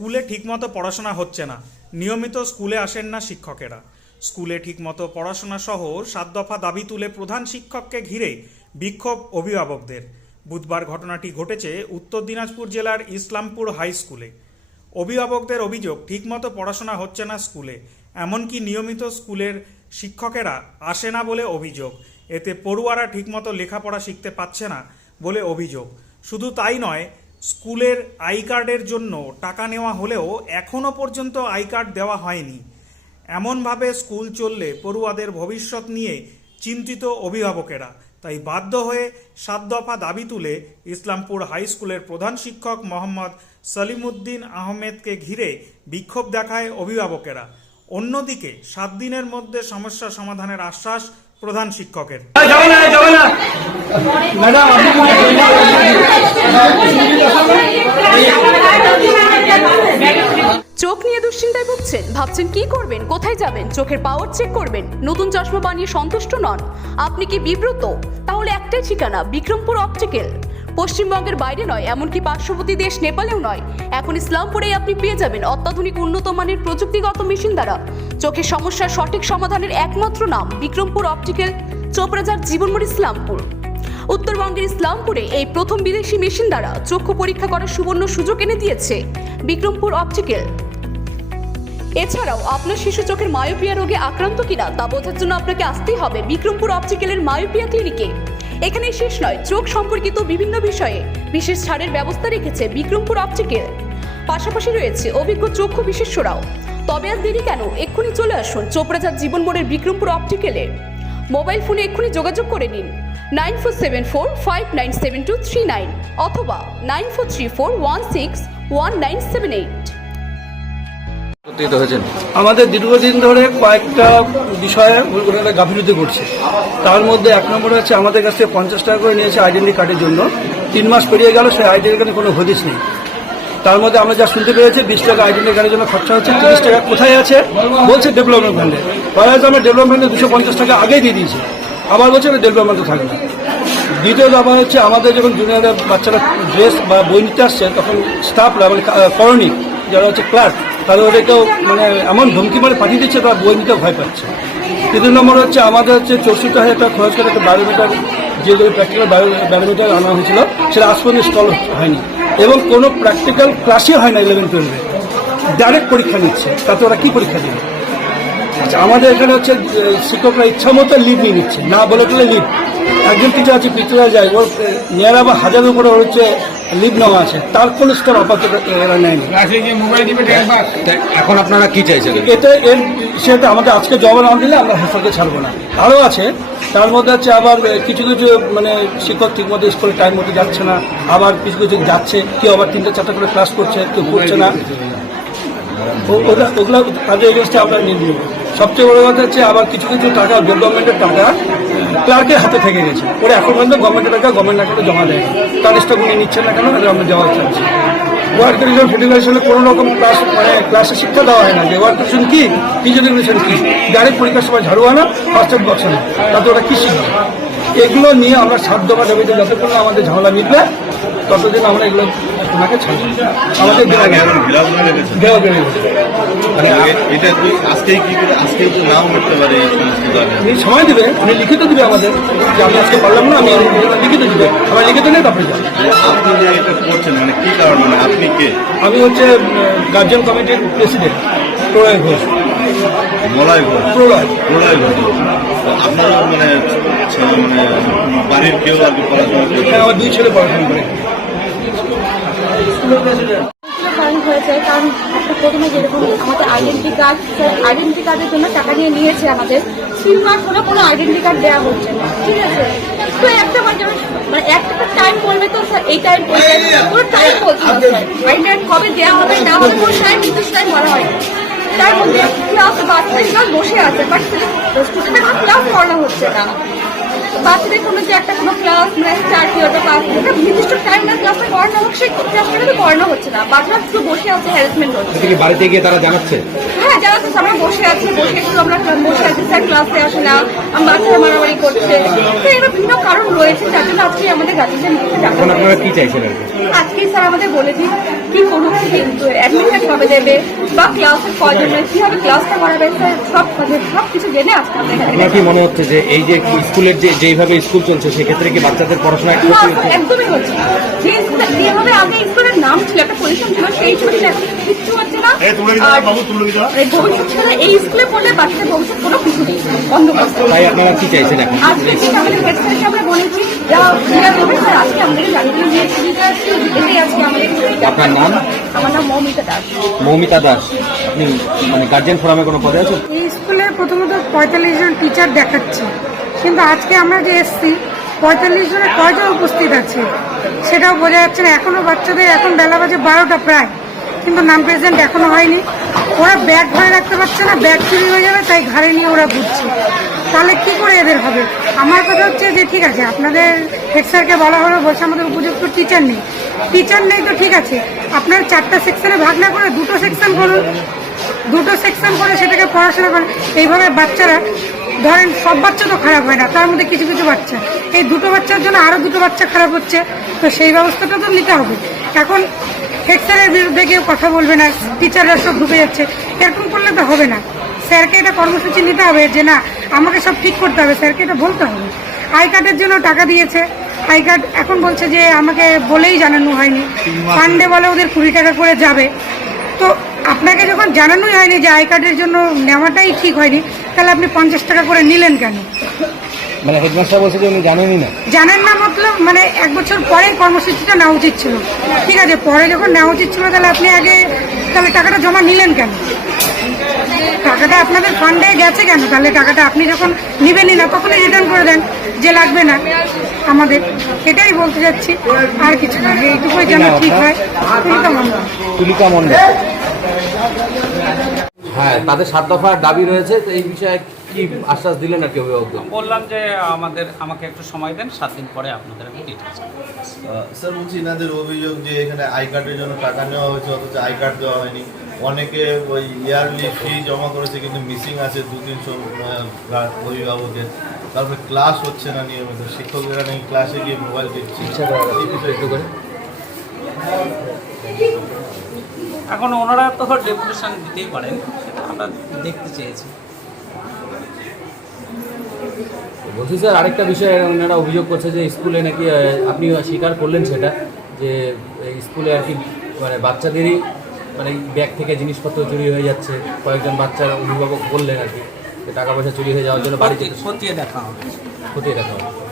স্কুলে ঠিকমতো পড়াশোনা হচ্ছে না। নিয়মিত স্কুলে আসেন না শিক্ষকেরা। স্কুলে ঠিকমতো পড়াশোনা সহ সাত দফা দাবি তুলে প্রধান শিক্ষককে ঘিরে বিক্ষোভ অভিভাবকদের। বুধবার ঘটনাটি ঘটেছে উত্তর দিনাজপুর জেলার ইসলামপুর হাই স্কুলে। অভিভাবকদের অভিযোগ, ঠিকমতো পড়াশোনা হচ্ছে না স্কুলে, এমনকি নিয়মিত স্কুলের শিক্ষকেরা আসে না বলে অভিযোগ। এতে পড়ুয়ারা ঠিকমতো লেখাপড়া শিখতে পাচ্ছে না বলে অভিযোগ। শুধু তাই নয় স্কুলের আই কার্ডের জন্য টাকা নেওয়া হলেও এখনও পর্যন্ত আই কার্ড দেওয়া হয়নি। এমনভাবে স্কুল চললে পড়ুয়াদের ভবিষ্যৎ নিয়ে চিন্তিত অভিভাবকেরা। তাই বাধ্য হয়ে সাত দফা দাবি তুলে ইসলামপুর হাই স্কুলের প্রধান শিক্ষক মোহাম্মদ সলিমুদ্দিন আহমেদকে ঘিরে বিক্ষোভ দেখায় অভিভাবকেরা। অন্যদিকে সাত দিনের মধ্যে সমস্যা সমাধানের আশ্বাস প্রধান শিক্ষকের। চোখ নিয়ে দুশ্চিন্তায় ভুগছেন? ভাবছেন কি করবেন? কোথায় যাবেন? চোখের পাওয়ার চেক করবেন? নতুন চশমা বানিয়ে সন্তুষ্ট নন? আপনি কি বিব্রত? তাহলে একটাই ঠিকানা বিক্রমপুর অপটিক্যাল পশ্চিমবঙ্গের বাইরে নয়, এমনকি পার্শ্ববর্তী দেশ নেপালেও নয়। এখন ইসলামপুরেই আপনি পেয়ে যাবেন অত্যাধুনিক উন্নত মানের প্রযুক্তিগত মেশিন দ্বারা। চোখের সমস্যার সঠিক সমাধানের একমাত্র নাম বিক্রমপুর অপটিক্যাল চোপড়াজার জীবনমোড় ইসলামপুর। উত্তরবঙ্গের ইসলামপুরে এই প্রথম বিদেশি মেশিন দ্বারা চক্ষু পরীক্ষা করার সুবর্ণ সুযোগ এনে দিয়েছে বিক্রমপুর অপটিক্যাল। এছাড়াও আপনার শিশু চোখের মায়োপিয়া রোগে আক্রান্ত কিনা তা বোঝার জন্য আপনাকে আসতেই হবে বিক্রমপুর অপটিক্যালের মায়োপিয়া ক্লিনিকে। এখানেই শেষ নয়, চোখ সম্পর্কিত বিভিন্ন বিষয়ে বিশেষ ছাড়ের ব্যবস্থা রেখেছে বিক্রমপুর অপটিক্যাল। পাশাপাশি রয়েছে অভিজ্ঞ চক্ষু বিশেষজ্ঞরাও তবে আর দেরি কেন? এক্ষুনি চলে আসুন চোপড়াজার জীবন মোড়ের বিক্রমপুর অপটিক্যালে। মোবাইল ফোনে এক্ষুনি যোগাযোগ করে নিন nine four seven four five nine seven two three nine অথবা nine four three four one six one nine seven eight আমাদের দীর্ঘদিন ধরে কয়েকটা বিষয়ে ওনারা গাফিলতি করছে তার মধ্যে এক নম্বর হচ্ছে আমাদের কাছ থেকে পঞ্চাশ টাকা করে নিয়েছে আইডেন্টি কার্ডের জন্য। তিন মাস পেরিয়ে গেল, সেই আইডেন্টি কার্ডে কোনো হদিস নেই। তার মধ্যে আমরা যা শুনতে পেরেছি বিশ টাকা আইডেন্টি কার্ডের জন্য খরচা হচ্ছে, তিরিশ টাকা কোথায় আছে বলছে ডেভেলপমেন্ট ফান্ডে। হয়তো আমরা ডেভেলপমেন্টে দুশো পঞ্চাশ টাকা আগেই দিয়ে দিয়েছি। আবার বলছে ডেভেলপমেন্টে থাকবে না। দ্বিতীয় ব্যাপার হচ্ছে আমাদের যখন জুনিয়ররা বাচ্চারা ড্রেস বা বই নিতে আসছে, তখন স্টাফরা মানে করণিক যারা হচ্ছে ক্লার্ক, তাদের ওদেরকেও মানে এমন ধমকি মানে পাঠিয়ে দিচ্ছে, তারা বই নিতে ভয় পাচ্ছে। তৃতীয় নম্বর হচ্ছে আমাদের হচ্ছে চৌষট্টি হাজার টাকা খরচ করে একটা বায়োমিটার যেগুলো প্র্যাকটিক্যাল বায়োমিটার আনা হয়েছিল, সেটা আজ পর্যন্ত ইনস্টল হয়নি। এবং কোনো প্র্যাকটিক্যাল ক্লাসই হয় না ইলেভেন টুয়েলভে ডাইরেক্ট পরীক্ষা নিচ্ছে, তাতে ওরা কি পরীক্ষা দেবে? আচ্ছা আমাদের এখানে হচ্ছে শিক্ষকরা ইচ্ছা মতো লিভ নিয়ে নিচ্ছে, না বলে টলে লিভ একজন টিচার আছে পিছনে যায়, ওর নিয়ার আবার হাজারের উপরে হচ্ছে লিভ নেওয়া আছে। তার কোনো স্তর আপাতত এরা নেয়নি। এখন আপনারা কি চাইছেন? এতে এর সেটা আমাদের আজকে জবাব না দিলে আমরা হোস্টেলকে ছাড়বো না। আরও আছে। তার মধ্যে হচ্ছে আবার কিছু কিছু মানে শিক্ষক ঠিক মতো স্কুলে টাইম মতো যাচ্ছে না। আবার কিছু কিছু যাচ্ছে। কেউ আবার তিনটে চারটে করে ক্লাস করছে কেউ করছে না। ওগুলা ওগুলো তাদের এগেনস্টে আমরা নিয়ে নিব। সবচেয়ে বড় কথা হচ্ছে আবার কিছু কিছু টাকা ডেভেলপমেন্টের টাকা ক্লার্কের হাতে থেকে গেছে। ওরা এখন পর্যন্ত গভর্নমেন্টের টাকা গভর্নমেন্ট অ্যাকাউন্টে জমা দেয় স্টক উনি নিচ্ছেন না কেন? আমরা জবাব চাচ্ছি ওয়ার্ক ফেডারেশন হলে কোনো রকম ক্লাস মানে ক্লাসে শিক্ষা দেওয়া হয় না। যে ওয়ার্ক এডুকেশন কি? টিচার রিলেশন কি? ডাইরেক্ট পরীক্ষার সময় ঝাড়ু আনা ফার্স্ট এড বক্স আনা তাতে ওরা কি শিখবে? এগুলো নিয়ে আমরা সাধ্যবাদ দফা দাবিতে যতক্ষণ আমাদের ঝামেলা মিটবে ততদিন আমরা এগুলো ওনাকে ছাড়ব আমাদের দেওয়া বেড়ে মানে এটা কি আজকেই কি করে আজকেই তো নাও করতে পারে উনি সময় দেবে উনি লিখিত দিবে আমাদের। যে আমি আজকে পারলাম না আমি লিখিত দিবে। আমার লিখিত নেই তারপরে যাবে। আপনি যে এটা করছেন মানে কি কারণ? মানে আপনি কে? আমি হচ্ছে গার্জিয়ান কমিটির প্রেসিডেন্ট প্রণয় ঘোষ। মলয় ঘোষ। প্রণয় প্রলয় ঘোষ। তো আপনারও মানে মানে বাড়ির কেউ আর কি পড়াশোনা করে এখানে আমার দুই ছেলে পড়াশোনা করে। কারণ হয়েছে, কারণ প্রথমে যেরকম আমাদের আইডেন্টি কার্ড আইডেন্টি কার্ডের জন্য টাকা নিয়ে নিয়েছে আমাদের। মাস হলো কোনো আইডেন্টি কার্ড দেওয়া হচ্ছে না, ঠিক আছে? তো একটা মানে একটা টাইম বলবে তো স্যার এই টাইম পুরো টাইম বলছে আইডেন্টি কবে দেওয়া হবে, না হবে, কোনো টাইম নির্দিষ্ট টাইম বলা হয় তার মধ্যে বসে আছে বাট করানো হচ্ছে না। বাচ্চাদের কোনো যে একটা কোনো ক্লাস মানে চার পিরিয়ড বা পিরিয়ড নির্দিষ্ট টাইম না ক্লাসটা করানো হোক, সেই ক্লাসটা কিন্তু করানো হচ্ছে না। বাচ্চারা শুধু বসে আছে হ্যারাসমেন্ট হচ্ছে। বাড়িতে গিয়ে তারা জানাচ্ছে? তো আমরা বসে আছি বসে একটু আমরা বসে আছি স্যার ক্লাসে আসে না বাচ্চারা মারামারি করছে। তো এগুলো বিভিন্ন কারণ রয়েছে যার জন্য আজকে আমাদের গার্জেনদের নিয়ে আপনারা কি চাইছেন? আজকে স্যার আমাদের বলে দিন কি করুক অ্যাডমিশন কবে দেবে বা ক্লাসের কয়জনের কীভাবে ক্লাসটা করাবে স্যার সব সব কিছু জেনে আসতে হবে আপনার কি মনে হচ্ছে যে এই যে স্কুলের যে যেইভাবে স্কুল চলছে সেক্ষেত্রে কি বাচ্চাদের পড়াশোনা একদমই হচ্ছে যে স্কুলে যেভাবে আগে স্কুলের নাম ছিল একটা পজিশন ছিল সেই ছবিটা কিচ্ছু হচ্ছে না। এই ভবিষ্যৎ ছিল এই স্কুলে পড়লে বাচ্চাদের ভবিষ্যৎ কোনো কিছু নেই অন্ধকার। তাই আপনারা কি চাইছেন এখন? আজকে ঠিক আমাদের হেড স্যারকে আমরা বলেছি যা স্যার আজকে আমাদের জানিয়ে দিয়েছি এটাই আজকে আমাদের আপনার নাম? আমার নাম মৌমিতা দাস। মৌমিতা দাস। আপনি মানে গার্জেন ফোরামে কোনো পদে আছেন? এই স্কুলে প্রথমত পঁয়তাল্লিশ জন টিচার দেখাচ্ছে। কিন্তু আজকে আমরা যে এসছি পঁয়তাল্লিশ জনের কয়জন উপস্থিত আছে? সেটাও বোঝা যাচ্ছে না। এখনও বাচ্চাদের এখন বেলা বাজে বারোটা প্রায়। কিন্তু নাম প্রেজেন্ট এখনও হয়নি। ওরা ব্যাগ ঘরে রাখতে পারছে না, ব্যাগ চুরি হয়ে যাবে, তাই ঘাড়ে নিয়ে ওরা ঘুরছে। তাহলে কি করে এদের হবে? আমার কথা হচ্ছে যে, ঠিক আছে, আপনাদের হেড স্যারকে বলা হলো, বলছে আমাদের উপযুক্ত টিচার নেই। টিচার নেই তো ঠিক আছে। আপনার চারটা সেকশনে ভাগ না করে দুটো সেকশন করুন। দুটো সেকশন করে সেটাকে পড়াশোনা করে এইভাবে বাচ্চারা ধরেন সব বাচ্চা তো খারাপ হয় না তার মধ্যে কিছু কিছু বাচ্চা। এই দুটো বাচ্চার জন্য আরও দুটো বাচ্চা খারাপ হচ্ছে তো সেই ব্যবস্থাটা তো নিতে হবে। এখন হেড স্যারের বিরুদ্ধে কেউ কথা বলবে না টিচাররা সব ঢুকে যাচ্ছে এরকম করলে তো হবে না। স্যারকে এটা কর্মসূচি নিতে হবে যে না আমাকে সব ঠিক করতে হবে স্যারকে এটা বলতে হবে। আই কার্ডের জন্য টাকা দিয়েছে। আই কার্ড এখন বলছে যে আমাকে বলেই জানানো হয়নি। ফান্ডে বলে ওদের কুড়ি টাকা করে যাবে। তো আপনাকে যখন জানানোই হয়নি যে আই কার্ডের জন্য নেওয়াটাই ঠিক হয়নি তাহলে আপনি পঞ্চাশ টাকা করে নিলেন কেন? মানে হেডমাস্টার বলছে যে উনি জানেনই না। জানেন না মতলব? মানে এক বছর পরেই কর্মসূচিটা নেওয়া উচিত ছিল। ঠিক আছে পরে যখন নেওয়া উচিত ছিল তাহলে আপনি আগে তাহলে টাকাটা জমা নিলেন কেন? টাকাটা আপনাদের ফান্ডে গেছে কেন? তাহলে টাকাটা আপনি যখন নিবেনই না তখনই রিটার্ন করে দেন। যে লাগবে না আমাদের। এটাই বলতে যাচ্ছি। আর কিছু না এইটুকুই যেন ঠিক হয়। তুলিকা মন্ডল তুলিকা মন্ডল হ্যাঁ তাদের সাত দফার দাবি রয়েছে তো এই বিষয়ে কি আশ্বাস দিলেন আর কি অভিভাবকদের বললাম যে আমাদের আমাকে একটু সময় দেন সাত দিন পরে আপনাদের আমি ডিটেলস স্যার বলছি এনাদের অভিযোগ যে এখানে আই কার্ডের জন্য টাকা নেওয়া হয়েছে অথচ আই কার্ড দেওয়া হয়নি। অনেকে ওই ইয়ারলি ফি জমা করেছে কিন্তু মিসিং আছে দু তিনশো অভিভাবকের তারপরে ক্লাস হচ্ছে না নিয়মিত শিক্ষকেরা নেই ক্লাসে গিয়ে মোবাইল টিপছে এই বিষয়ে একটু করে এখন ওনারা তো ডেপুটেশন দিতেই পারেন। দেখতে চেয়েছি। বলছি স্যার আরেকটা বিষয় ওনারা অভিযোগ করছে যে স্কুলে নাকি আপনি স্বীকার করলেন সেটা যে এই স্কুলে আর কি মানে বাচ্চাদেরই মানে ব্যাগ থেকে জিনিসপত্র চুরি হয়ে যাচ্ছে কয়েকজন বাচ্চার অভিভাবক বললেন আর কি যে টাকা পয়সা চুরি হয়ে যাওয়ার জন্য বাড়িতে খতিয়ে দেখা হবে। খতিয়ে দেখা হবে।